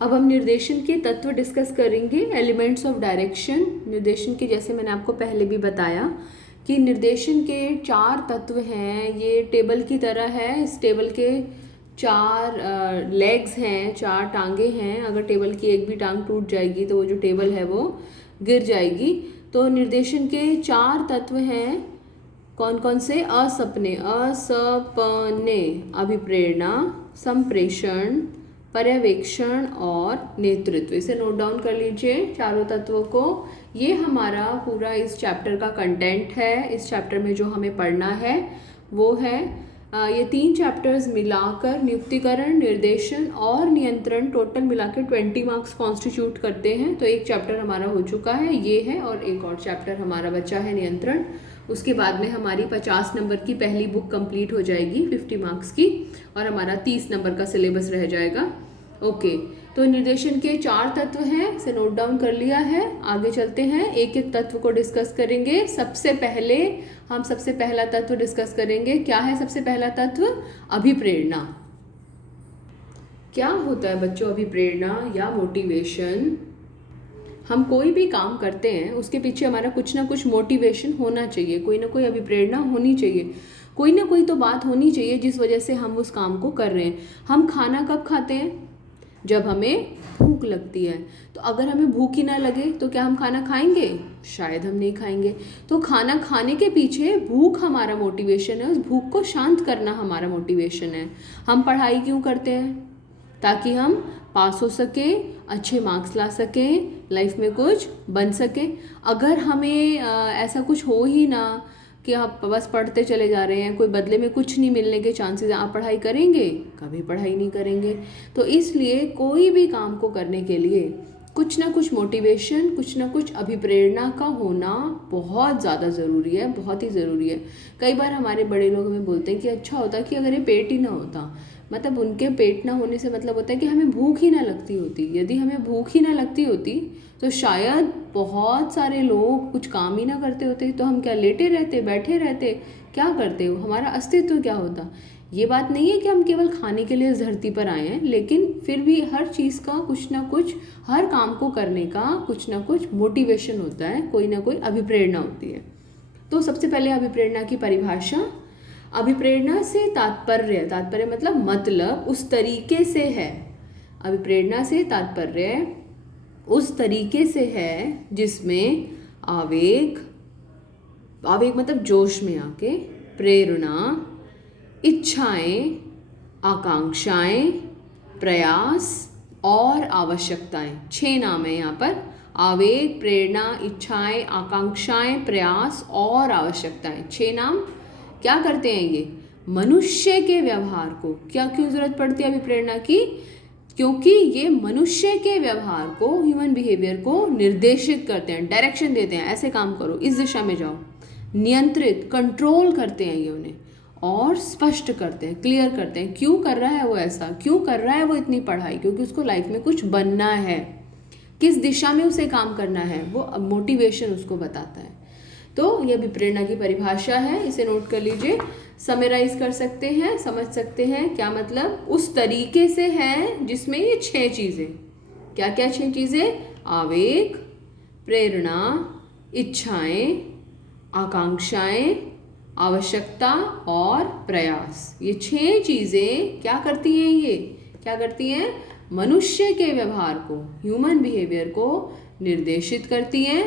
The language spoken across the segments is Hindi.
अब हम निर्देशन के तत्व डिस्कस करेंगे, एलिमेंट्स ऑफ डायरेक्शन। निर्देशन के जैसे मैंने आपको पहले भी बताया कि निर्देशन के 4 तत्व हैं। ये टेबल की तरह है। इस टेबल के 4 लेग्स हैं, 4 टांगे हैं। अगर टेबल की एक भी टांग टूट जाएगी तो वो जो टेबल है वो गिर जाएगी। तो निर्देशन के 4 तत्व हैं। कौन कौन से? असपने, असपने, अभिप्रेरणा, संप्रेषण, पर्यवेक्षण और नेतृत्व। इसे नोट डाउन कर लीजिए चारों तत्वों को। ये हमारा पूरा इस चैप्टर का कंटेंट है। इस चैप्टर में जो हमें पढ़ना है वो है ये 3 चैप्टर्स मिलाकर नियुक्तिकरण, निर्देशन और नियंत्रण टोटल मिलाकर 20 मार्क्स कॉन्स्टिट्यूट करते हैं। तो एक चैप्टर हमारा हो चुका है, ये है, और एक और चैप्टर हमारा बचा है, नियंत्रण। उसके बाद में हमारी 50 नंबर की पहली बुक कंप्लीट हो जाएगी 50 मार्क्स की, और हमारा 30 नंबर का सिलेबस रह जाएगा। ओके, तो निर्देशन के 4 तत्व हैं, इसे नोट डाउन कर लिया है। आगे चलते हैं, एक एक तत्व को डिस्कस करेंगे। सबसे पहले हम सबसे पहला तत्व डिस्कस करेंगे। क्या है सबसे पहला तत्व? अभिप्रेरणा। क्या होता है बच्चों अभिप्रेरणा या मोटिवेशन? हम कोई भी काम करते हैं उसके पीछे हमारा कुछ ना कुछ मोटिवेशन होना चाहिए, कोई ना कोई अभिप्रेरणा होनी चाहिए, कोई ना कोई तो बात होनी चाहिए जिस वजह से हम उस काम को कर रहे हैं। हम खाना कब खाते हैं? जब हमें भूख लगती है। तो अगर हमें भूख ही ना लगे तो क्या हम खाना खाएंगे? शायद हम नहीं खाएंगे। तो खाना खाने के पीछे भूख हमारा मोटिवेशन है, उस भूख को शांत करना हमारा मोटिवेशन है। हम पढ़ाई क्यों करते हैं? ताकि हम पास हो सके, अच्छे मार्क्स ला सकें, लाइफ में कुछ बन सके। अगर हमें ऐसा कुछ हो ही ना कि आप बस पढ़ते चले जा रहे हैं, कोई बदले में कुछ नहीं मिलने के चांसेस, आप पढ़ाई करेंगे? कभी पढ़ाई नहीं करेंगे। तो इसलिए कोई भी काम को करने के लिए कुछ ना कुछ मोटिवेशन, कुछ ना कुछ अभिप्रेरणा का होना बहुत ज़्यादा ज़रूरी है, बहुत ही ज़रूरी है। कई बार हमारे बड़े लोग हमें बोलते हैं कि अच्छा होता कि अगर ये पेट ही ना होता। मतलब उनके पेट ना होने से मतलब होता है कि हमें भूख ही ना लगती होती। यदि हमें भूख ही ना लगती होती तो शायद बहुत सारे लोग कुछ काम ही ना करते होते। तो हम क्या लेटे रहते, बैठे रहते, क्या करते हो, हमारा अस्तित्व क्या होता? ये बात नहीं है कि हम केवल खाने के लिए इस धरती पर आए हैं, लेकिन फिर भी हर चीज़ का कुछ ना कुछ, हर काम को करने का कुछ ना कुछ मोटिवेशन होता है, कोई ना कोई अभिप्रेरणा होती है। तो सबसे पहले अभिप्रेरणा की परिभाषा। अभिप्रेरणा से तात्पर्य, तात्पर्य मतलब उस तरीके से है। अभिप्रेरणा से तात्पर्य उस तरीके से है जिसमें आवेग, आवेग मतलब जोश में आके, प्रेरणा, इच्छाएं, आकांक्षाएं, प्रयास और आवश्यकताएं। 6 नाम है यहाँ पर। आवेग, प्रेरणा, इच्छाएं, आकांक्षाएं, प्रयास और आवश्यकताएं। 6 नाम। क्या करते हैं ये? मनुष्य के व्यवहार को, क्या क्यों जरूरत पड़ती है अभिप्रेरणा की? क्योंकि ये मनुष्य के व्यवहार को, ह्यूमन बिहेवियर को निर्देशित करते हैं, डायरेक्शन देते हैं, ऐसे काम करो, इस दिशा में जाओ। नियंत्रित, कंट्रोल करते हैं ये उन्हें, और स्पष्ट करते हैं, क्लियर करते हैं क्यों कर रहा है वो ऐसा, क्यों कर रहा है वो इतनी पढ़ाई, क्योंकि उसको लाइफ में कुछ बनना है, किस दिशा में उसे काम करना है, वो मोटिवेशन उसको बताता है। तो ये अभिप्रेरणा की परिभाषा है, इसे नोट कर लीजिए। समराइज कर सकते हैं, समझ सकते हैं क्या मतलब? उस तरीके से है जिसमें ये 6 चीज़ें, क्या क्या 6 चीज़ें? आवेग, प्रेरणा, इच्छाएं, आकांक्षाएं, आवश्यकता और प्रयास। ये 6 चीज़ें क्या करती हैं? ये क्या करती हैं? मनुष्य के व्यवहार को, ह्यूमन बिहेवियर को निर्देशित करती हैं,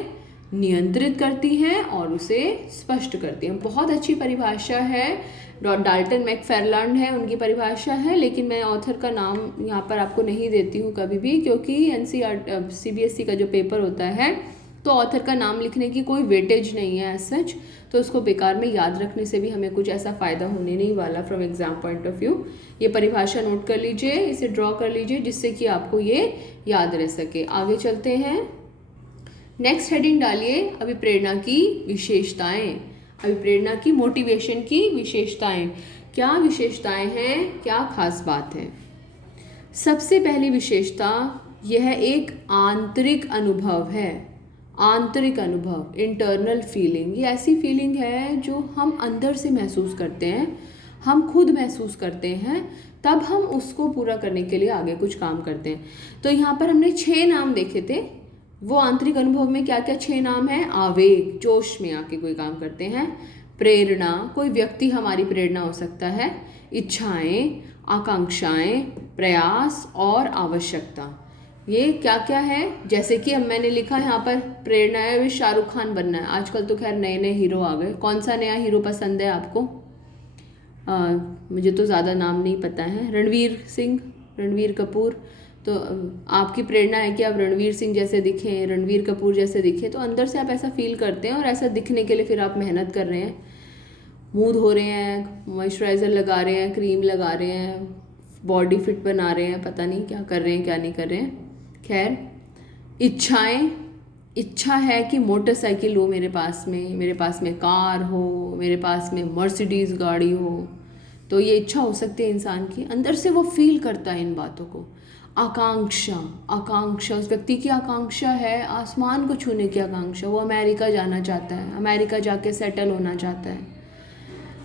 नियंत्रित करती हैं और उसे स्पष्ट करती हैं। बहुत अच्छी परिभाषा है, डाल्टन मैकफार्लैंड है उनकी परिभाषा है, लेकिन मैं ऑथर का नाम यहाँ पर आपको नहीं देती हूँ कभी भी, क्योंकि CBSE का जो पेपर होता है तो ऑथर का नाम लिखने की कोई वेटेज नहीं है एज सच, तो उसको बेकार में याद रखने से भी हमें कुछ ऐसा फ़ायदा होने नहीं वाला from exam point of view. ये परिभाषा नोट कर लीजिए, इसे ड्रॉ कर लीजिए जिससे कि आपको ये याद रह सके। आगे चलते हैं, नेक्स्ट हेडिंग डालिए, अभिप्रेरणा की विशेषताएं। अभिप्रेरणा की, मोटिवेशन की विशेषताएं। क्या विशेषताएं हैं, क्या खास बात है? सबसे पहली विशेषता, यह एक आंतरिक अनुभव है। आंतरिक अनुभव, इंटरनल फीलिंग, ये ऐसी फीलिंग है जो हम अंदर से महसूस करते हैं। हम खुद महसूस करते हैं, तब हम उसको पूरा करने के लिए आगे कुछ काम करते हैं। तो यहाँ पर हमने 6 नाम देखे थे। वो आंतरिक अनुभव में क्या क्या 6 नाम हैं? आवेग, जोश में आके कोई काम करते हैं। प्रेरणा, कोई व्यक्ति हमारी प्रेरणा हो सकता है। इच्छाएं, आकांक्षाएं, प्रयास और आवश्यकता, ये क्या क्या है? जैसे कि अब मैंने लिखा यहाँ पर प्रेरणा है वे शाहरुख खान बनना है। आजकल तो खैर नए नए हीरो आ गए। कौन सा नया हीरो पसंद है आपको? मुझे तो ज़्यादा नाम नहीं पता है। रणवीर सिंह, रणवीर कपूर। तो आपकी प्रेरणा है कि आप रणवीर सिंह जैसे दिखें, रणवीर कपूर जैसे दिखें, तो अंदर से आप ऐसा फील करते हैं और ऐसा दिखने के लिए फिर आप मेहनत कर रहे हैं, मुँह धो रहे हैं, मॉइस्चराइज़र लगा रहे हैं, क्रीम लगा रहे हैं, बॉडी फिट बना रहे हैं, पता नहीं क्या कर रहे हैं क्या नहीं कर रहे हैं। खैर, इच्छाएं, इच्छा है कि मोटरसाइकिल हो मेरे पास में कार हो, मेरे पास में मर्सिडीज़ गाड़ी हो। तो ये इच्छा हो सकती है इंसान की, अंदर से वो फील करता है इन बातों को। आकांक्षा, आकांक्षा, उस व्यक्ति की आकांक्षा है आसमान को छूने की आकांक्षा, वो अमेरिका जाना चाहता है, अमेरिका जाके सेटल होना चाहता है।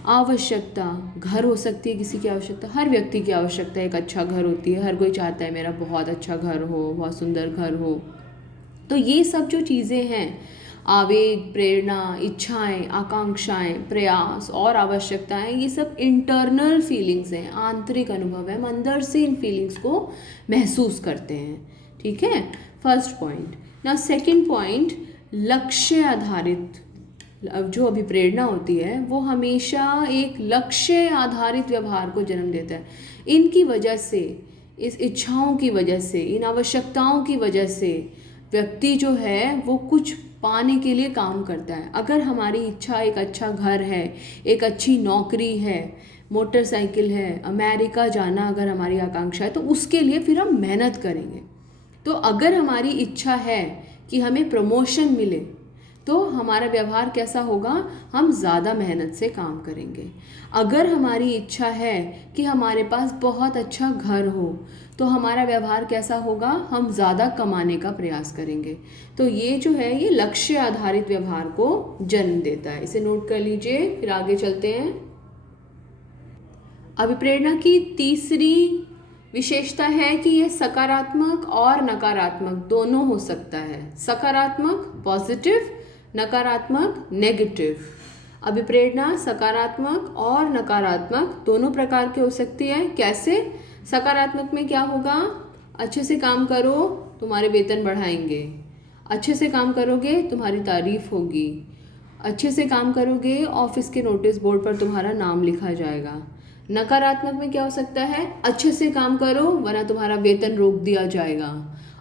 आवश्यकता, घर हो सकती है किसी की आवश्यकता, हर व्यक्ति की आवश्यकता एक अच्छा घर होती है। हर कोई चाहता है मेरा बहुत अच्छा घर हो, बहुत सुंदर घर हो। तो ये सब जो चीज़ें हैं, आवेग, प्रेरणा, इच्छाएं, आकांक्षाएं, प्रयास और आवश्यकताएं, ये सब इंटरनल फीलिंग्स हैं, आंतरिक अनुभव है। हम अंदर से इन फीलिंग्स को महसूस करते हैं। ठीक है, फर्स्ट पॉइंट। ना सेकंड पॉइंट, लक्ष्य आधारित जो अभिप्रेरणा होती है वो हमेशा एक लक्ष्य आधारित व्यवहार को जन्म देता है। इनकी वजह से, इस इच्छाओं की वजह से, इन आवश्यकताओं की वजह से व्यक्ति जो है वो कुछ पाने के लिए काम करता है। अगर हमारी इच्छा एक अच्छा घर है, एक अच्छी नौकरी है, मोटरसाइकिल है, अमेरिका जाना अगर हमारी आकांक्षा है, तो उसके लिए फिर हम मेहनत करेंगे। तो अगर हमारी इच्छा है कि हमें प्रमोशन मिले, तो हमारा व्यवहार कैसा होगा? हम ज़्यादा मेहनत से काम करेंगे। अगर हमारी इच्छा है कि हमारे पास बहुत अच्छा घर हो, तो हमारा व्यवहार कैसा होगा? हम ज़्यादा कमाने का प्रयास करेंगे। तो ये जो है, ये लक्ष्य आधारित व्यवहार को जन्म देता है। इसे नोट कर लीजिए, फिर आगे चलते हैं। अभिप्रेरणा की तीसरी विशेषता है कि यह सकारात्मक और नकारात्मक दोनों हो सकता है। सकारात्मक पॉजिटिव, नकारात्मक नेगेटिव। अभिप्रेरणा सकारात्मक और नकारात्मक दोनों प्रकार की हो सकती है। कैसे? सकारात्मक में क्या होगा? अच्छे से काम करो, तुम्हारे वेतन बढ़ाएंगे। अच्छे से काम करोगे, तुम्हारी तारीफ होगी। अच्छे से काम करोगे, ऑफिस के नोटिस बोर्ड पर तुम्हारा नाम लिखा जाएगा। नकारात्मक में क्या हो सकता है? अच्छे से काम करो वरना तुम्हारा वेतन रोक दिया जाएगा।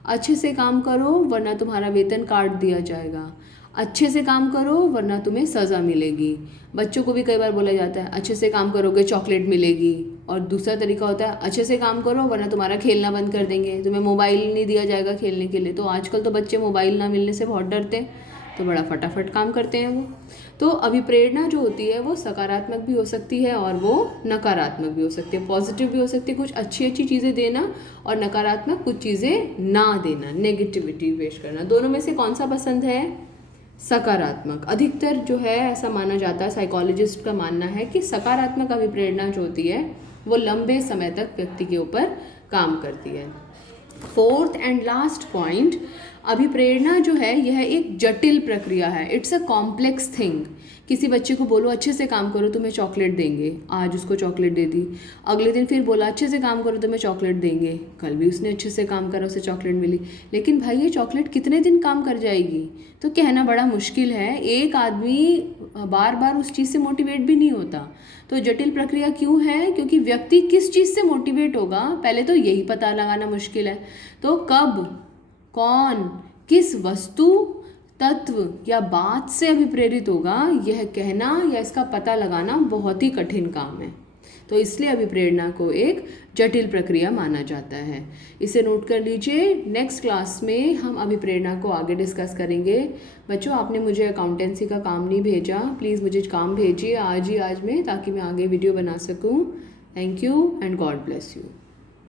अच्छे से काम करो वरना तुम्हारा वेतन काट दिया जाएगा। अच्छे से काम करो वरना तुम्हें सज़ा मिलेगी। बच्चों को भी कई बार बोला जाता है अच्छे से काम करोगे चॉकलेट मिलेगी। और दूसरा तरीका होता है अच्छे से काम करो वरना तुम्हारा खेलना बंद कर देंगे, तुम्हें मोबाइल नहीं दिया जाएगा खेलने के लिए। तो आजकल तो बच्चे मोबाइल ना मिलने से बहुत डरते हैं, तो बड़ा फटाफट काम करते हैं वो। तो अभिप्रेरणा जो होती है वो सकारात्मक भी हो सकती है और वो नकारात्मक भी हो सकती है। पॉजिटिव भी हो सकती है, कुछ अच्छी अच्छी चीज़ें देना, और नकारात्मक कुछ चीज़ें ना देना, नेगेटिविटी पेश करना। दोनों में से कौन सा पसंद है? सकारात्मक। अधिकतर जो है ऐसा माना जाता है, साइकोलॉजिस्ट का मानना है कि सकारात्मक अभिप्रेरणा जो होती है वो लंबे समय तक व्यक्ति के ऊपर काम करती है। फोर्थ एंड लास्ट पॉइंट, अभिप्रेरणा जो है यह एक जटिल प्रक्रिया है। It's a complex thing. किसी बच्चे को बोलो अच्छे से काम करो तुम्हें चॉकलेट देंगे, आज उसको चॉकलेट दे दी। अगले दिन फिर बोला अच्छे से काम करो तुम्हें चॉकलेट देंगे, कल भी उसने अच्छे से काम करा, उसे चॉकलेट मिली। लेकिन भाई ये चॉकलेट कितने दिन काम कर जाएगी? तो कहना बड़ा मुश्किल है। एक आदमी बार बार उस चीज़ से मोटिवेट भी नहीं होता। तो जटिल प्रक्रिया क्यों है? क्योंकि व्यक्ति किस चीज़ से मोटिवेट होगा पहले तो यही पता लगाना मुश्किल है। तो कब, कौन, किस वस्तु, तत्व या बात से अभिप्रेरित होगा, यह कहना या इसका पता लगाना बहुत ही कठिन काम है। तो इसलिए अभिप्रेरणा को एक जटिल प्रक्रिया माना जाता है। इसे नोट कर लीजिए। नेक्स्ट क्लास में हम अभिप्रेरणा को आगे डिस्कस करेंगे। बच्चों, आपने मुझे अकाउंटेंसी का काम नहीं भेजा, प्लीज़ मुझे काम भेजिए आज ही, आज में, ताकि मैं आगे वीडियो बना सकूं। Thank you and God bless you.